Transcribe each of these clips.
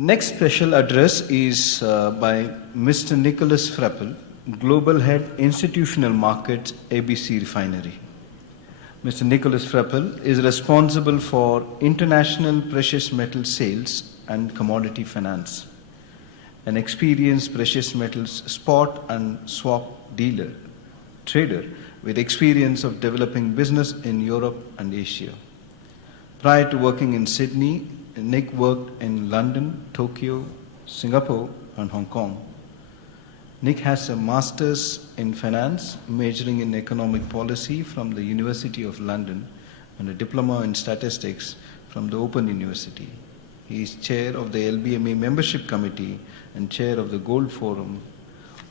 Next special address is by Mr. Nicholas Frappell, Global Head Institutional Markets, ABC Refinery. Mr. Nicholas Frappell is responsible for international precious metal sales and commodity finance, an experienced precious metals spot and swap trader with experience of developing business in Europe and Asia. Prior to working in Sydney, Nick worked in London, Tokyo, Singapore, and Hong Kong. Nick has a master's in finance, majoring in economic policy from the University of London, and a diploma in statistics from the Open University. He is chair of the LBMA Membership Committee and chair of the Gold Forum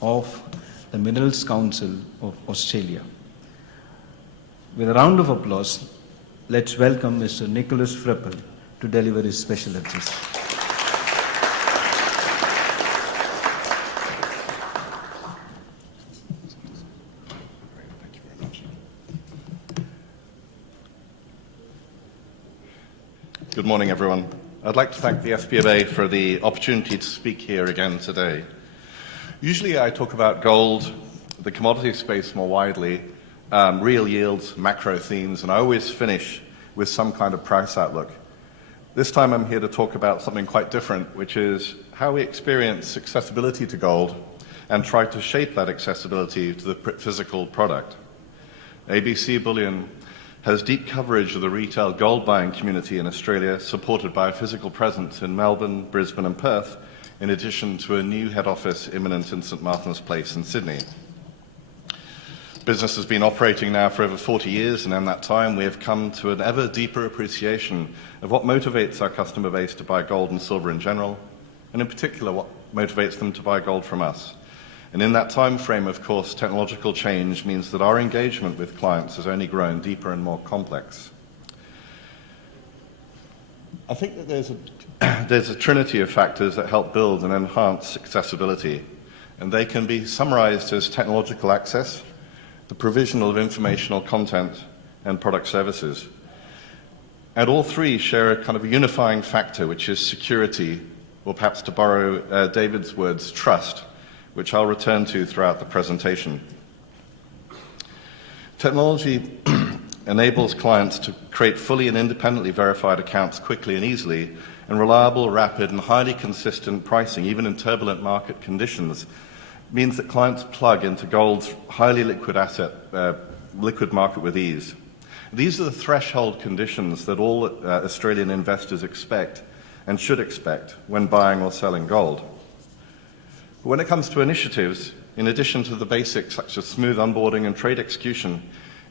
of the Minerals Council of Australia. With a round of applause, let's welcome Mr. Nicholas Frappell to deliver his special address. Good morning, everyone. I'd like to thank the SBMA for the opportunity to speak here again today. Usually I talk about gold, the commodity space more widely, real yields, macro themes, and I always finish with some kind of price outlook. This time I'm here to talk about something quite different, which is how we experience accessibility to gold and try to shape that accessibility to the physical product. ABC Bullion has deep coverage of the retail gold buying community in Australia, supported by a physical presence in Melbourne, Brisbane and Perth, in addition to a new head office imminent in St Martin's Place in Sydney. Business has been operating now for over 40 years, and in that time we have come to an ever deeper appreciation of what motivates our customer base to buy gold and silver in general, and in particular what motivates them to buy gold from us. And in that time frame, of course, technological change means that our engagement with clients has only grown deeper and more complex. I think that there's a trinity of factors that help build and enhance accessibility, and they can be summarized as technological access, the provision of informational content, and product services. And all three share a kind of unifying factor, which is security, or perhaps to borrow David's words, trust, which I'll return to throughout the presentation. Technology enables clients to create fully and independently verified accounts quickly and easily, and reliable, rapid, and highly consistent pricing, even in turbulent market conditions, means that clients plug into gold's highly liquid liquid market with ease. These are the threshold conditions that all Australian investors expect and should expect when buying or selling gold. When it comes to initiatives, in addition to the basics such as smooth onboarding and trade execution,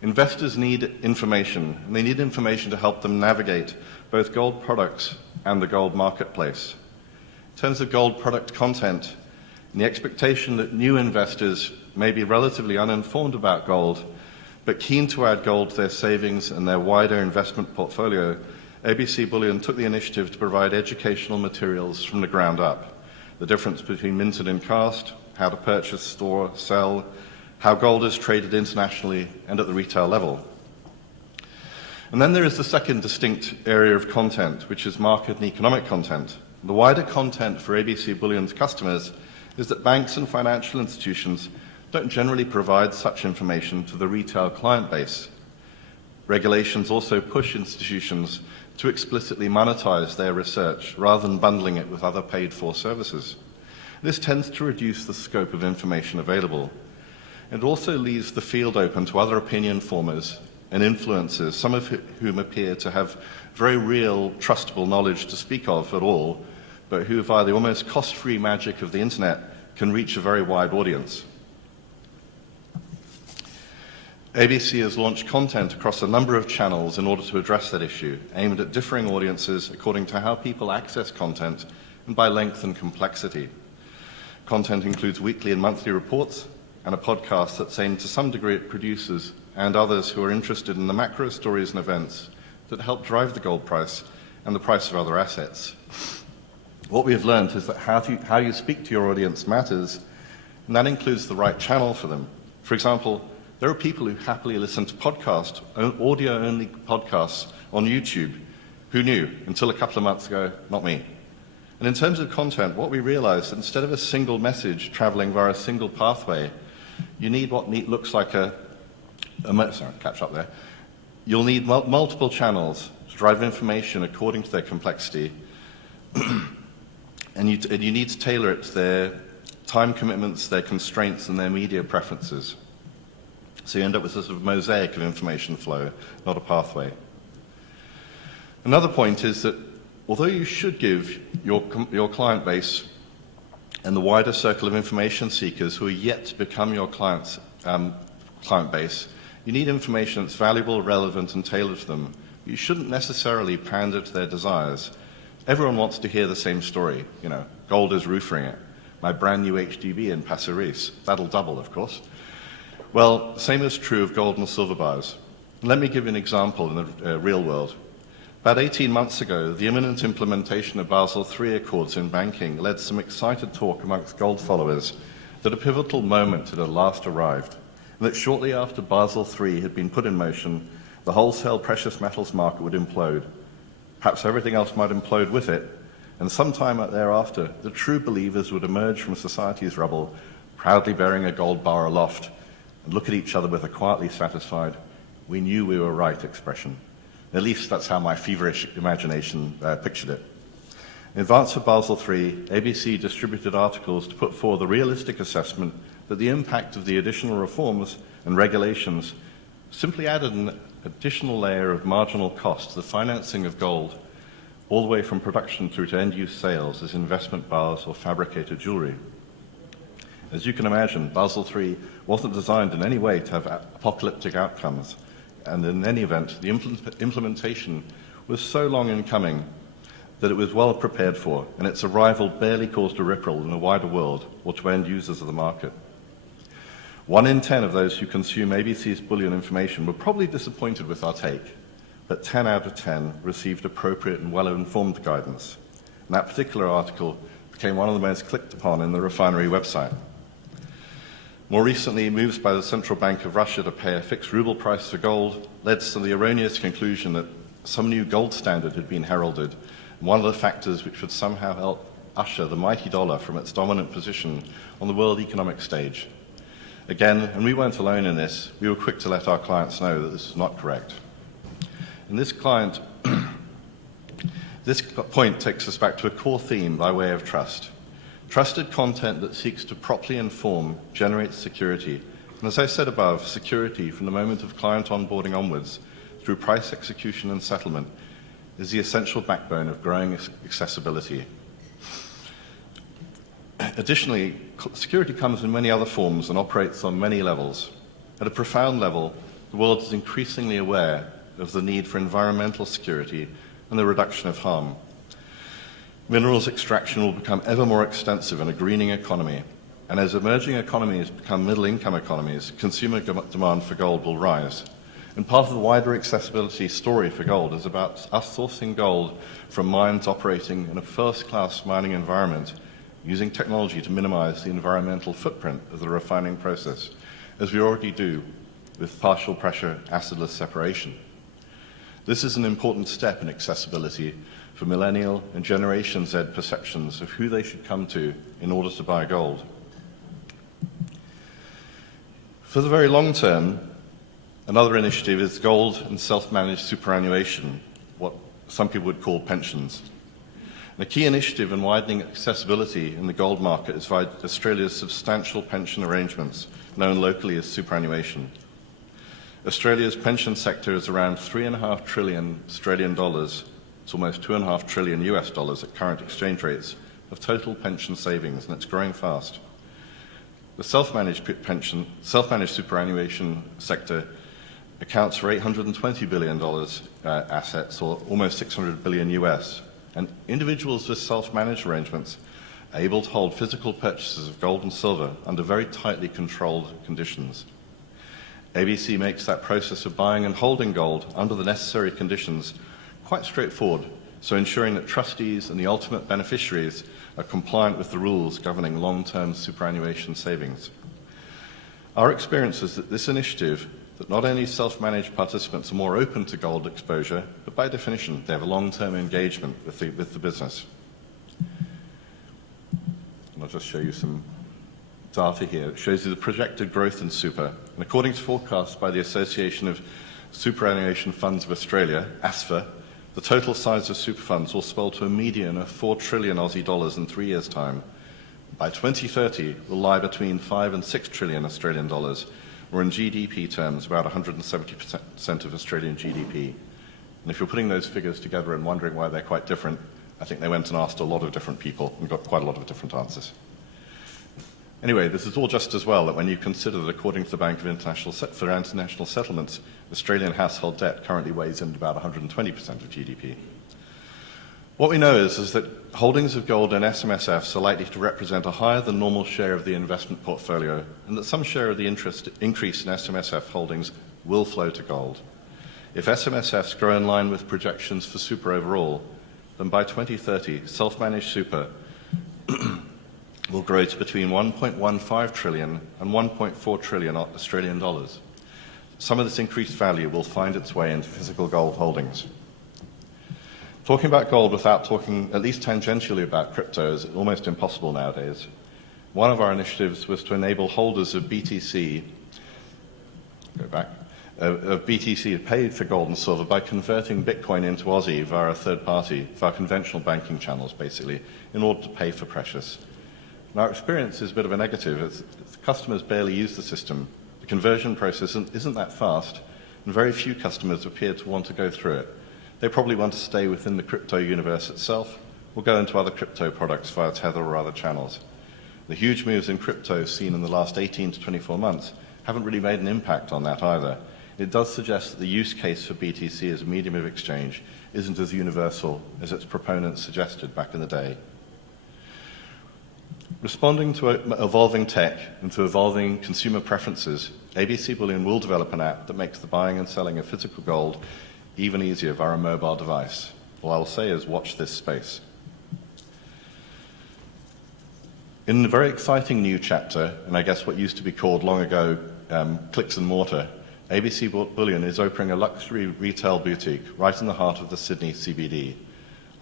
investors need information, and they need information to help them navigate both gold products and the gold marketplace. In terms of gold product content, and the expectation that new investors may be relatively uninformed about gold, but keen to add gold to their savings and their wider investment portfolio, ABC Bullion took the initiative to provide educational materials from the ground up. The difference between minted and cast, how to purchase, store, sell, how gold is traded internationally and at the retail level. And then there is the second distinct area of content, which is market and economic content. The wider content for ABC Bullion's customers is that banks and financial institutions don't generally provide such information to the retail client base. Regulations also push institutions to explicitly monetize their research rather than bundling it with other paid-for services. This tends to reduce the scope of information available. It also leaves the field open to other opinion formers and influencers, some of whom appear to have very real, trustable knowledge to speak of at all, but who, via the almost cost-free magic of the internet, can reach a very wide audience. ABC has launched content across a number of channels in order to address that issue, aimed at differing audiences according to how people access content and by length and complexity. Content includes weekly and monthly reports and a podcast that's aimed to some degree at producers and others who are interested in the macro stories and events that help drive the gold price and the price of other assets. What we have learned is that how you speak to your audience matters, and that includes the right channel for them. For example, there are people who happily listen to podcasts, audio-only podcasts on YouTube. Who knew? Until a couple of months ago, not me. And in terms of content, what we realized, instead of a single message traveling via a single pathway, you need what looks like You'll need multiple channels to drive information according to their complexity, and you need to tailor it to their time commitments, their constraints, and their media preferences. So you end up with a sort of mosaic of information flow, not a pathway. Another point is that although you should give your client base and the wider circle of information seekers who are yet to become your client base, you need information that's valuable, relevant, and tailored to them. You shouldn't necessarily pander to their desires. Everyone wants to hear the same story. You know, gold is roofing it. My brand new HDB in Pasir-Ris. That'll double, of course. Well, same is true of gold and silver bars. Let me give you an example in the real world. About 18 months ago, the imminent implementation of Basel III Accords in banking led to some excited talk amongst gold followers that a pivotal moment had at last arrived, and that shortly after Basel III had been put in motion, the wholesale precious metals market would implode. Perhaps everything else might implode with it, and sometime thereafter, the true believers would emerge from society's rubble, proudly bearing a gold bar aloft, and look at each other with a quietly satisfied, "We knew we were right" expression. At least that's how my feverish imagination pictured it. In advance of Basel III, ABC distributed articles to put forward a realistic assessment that the impact of the additional reforms and regulations simply added an additional layer of marginal cost to the financing of gold, all the way from production through to end-use sales as investment bars or fabricated jewelry. As you can imagine, Basel III wasn't designed in any way to have apocalyptic outcomes, and in any event, the implementation was so long in coming that it was well prepared for, and its arrival barely caused a ripple in the wider world or to end users of the market. 1 in 10 of those who consume ABC's bullion information were probably disappointed with our take, but 10 out of 10 received appropriate and well-informed guidance. And that particular article became one of the most clicked upon in the refinery website. More recently, moves by the Central Bank of Russia to pay a fixed ruble price for gold led to the erroneous conclusion that some new gold standard had been heralded, and one of the factors which would somehow help usher the mighty dollar from its dominant position on the world economic stage. Again, and we weren't alone in this, we were quick to let our clients know that this is not correct. And this point takes us back to a core theme by way of trust. Trusted content that seeks to properly inform generates security. And as I said above, security from the moment of client onboarding onwards, through price execution and settlement, is the essential backbone of growing accessibility. Additionally, security comes in many other forms and operates on many levels. At a profound level, the world is increasingly aware of the need for environmental security and the reduction of harm. Minerals extraction will become ever more extensive in a greening economy, and as emerging economies become middle-income economies, consumer demand for gold will rise. And part of the wider accessibility story for gold is about us sourcing gold from mines operating in a first-class mining environment, using technology to minimize the environmental footprint of the refining process, as we already do with partial pressure acidless separation. This is an important step in accessibility for millennial and Generation Z perceptions of who they should come to in order to buy gold. For the very long term, another initiative is gold and self-managed superannuation, what some people would call pensions. And a key initiative in widening accessibility in the gold market is via Australia's substantial pension arrangements, known locally as superannuation. Australia's pension sector is around $3.5 trillion Australian dollars. It's almost $2.5 trillion US dollars at current exchange rates of total pension savings, and it's growing fast. The self-managed superannuation sector accounts for $820 billion assets, or almost $600 billion US. And individuals with self-managed arrangements are able to hold physical purchases of gold and silver under very tightly controlled conditions. ABC makes that process of buying and holding gold under the necessary conditions quite straightforward, so ensuring that trustees and the ultimate beneficiaries are compliant with the rules governing long-term superannuation savings. Our experience is that this initiative, that not only self-managed participants are more open to gold exposure, but by definition, they have a long-term engagement with the business. I'll just show you some data here. It shows you the projected growth in super. And according to forecasts by the Association of Superannuation Funds of Australia, ASFA, the total size of super funds will swell to a median of 4 trillion Aussie dollars in 3 years' time. By 2030, it will lie between 5 and 6 trillion Australian dollars, or in GDP terms, about 170% of Australian GDP. And if you're putting those figures together and wondering why they're quite different, I think they went and asked a lot of different people and got quite a lot of different answers. Anyway, this is all just as well that when you consider that according to the Bank for International Settlements, Australian household debt currently weighs in about 120% of GDP. What we know is that holdings of gold in SMSFs are likely to represent a higher than normal share of the investment portfolio, and that some share of the increase in SMSF holdings will flow to gold. If SMSFs grow in line with projections for super overall, then by 2030, self-managed super will grow to between 1.15 trillion and 1.4 trillion Australian dollars. Some of this increased value will find its way into physical gold holdings. Talking about gold without talking at least tangentially about crypto is almost impossible nowadays. One of our initiatives was to enable holders of BTC, of BTC paid for gold and silver by converting Bitcoin into Aussie via a third party, via conventional banking channels basically, in order to pay for precious. And our experience is a bit of a negative, as customers barely use the system. The conversion process isn't that fast, and very few customers appear to want to go through it. They probably want to stay within the crypto universe itself, or go into other crypto products via Tether or other channels. The huge moves in crypto seen in the last 18 to 24 months haven't really made an impact on that either. It does suggest that the use case for BTC as a medium of exchange isn't as universal as its proponents suggested back in the day. Responding to evolving tech and to evolving consumer preferences, ABC Bullion will develop an app that makes the buying and selling of physical gold even easier via a mobile device. All I'll say is watch this space. In the very exciting new chapter, and I guess what used to be called long ago clicks and mortar, ABC Bullion is opening a luxury retail boutique right in the heart of the Sydney CBD.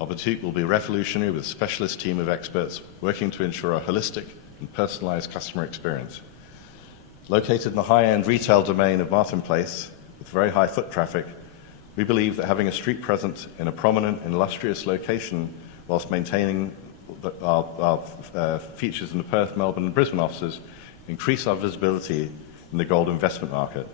Our boutique will be revolutionary with a specialist team of experts working to ensure a holistic and personalised customer experience. Located in the high-end retail domain of Martin Place, with very high foot traffic, we believe that having a street presence in a prominent and illustrious location whilst maintaining our features in the Perth, Melbourne and Brisbane offices increase our visibility in the gold investment market.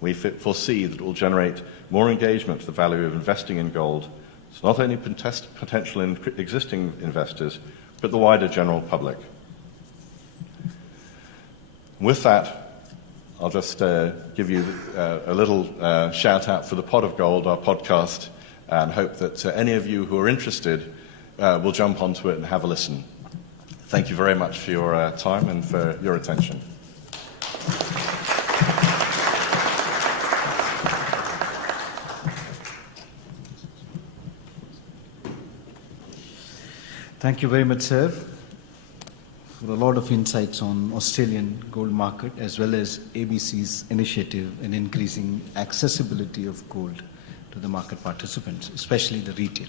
We foresee that it will generate more engagement to the value of investing in gold, so not only potential existing investors, but the wider general public. With that, I'll just give you a little shout out for the Pot of Gold, our podcast, and hope that any of you who are interested will jump onto it and have a listen. Thank you very much for your time and for your attention. Thank you very much, sir, for a lot of insights on Australian gold market as well as ABC's initiative in increasing accessibility of gold to the market participants, especially the retail.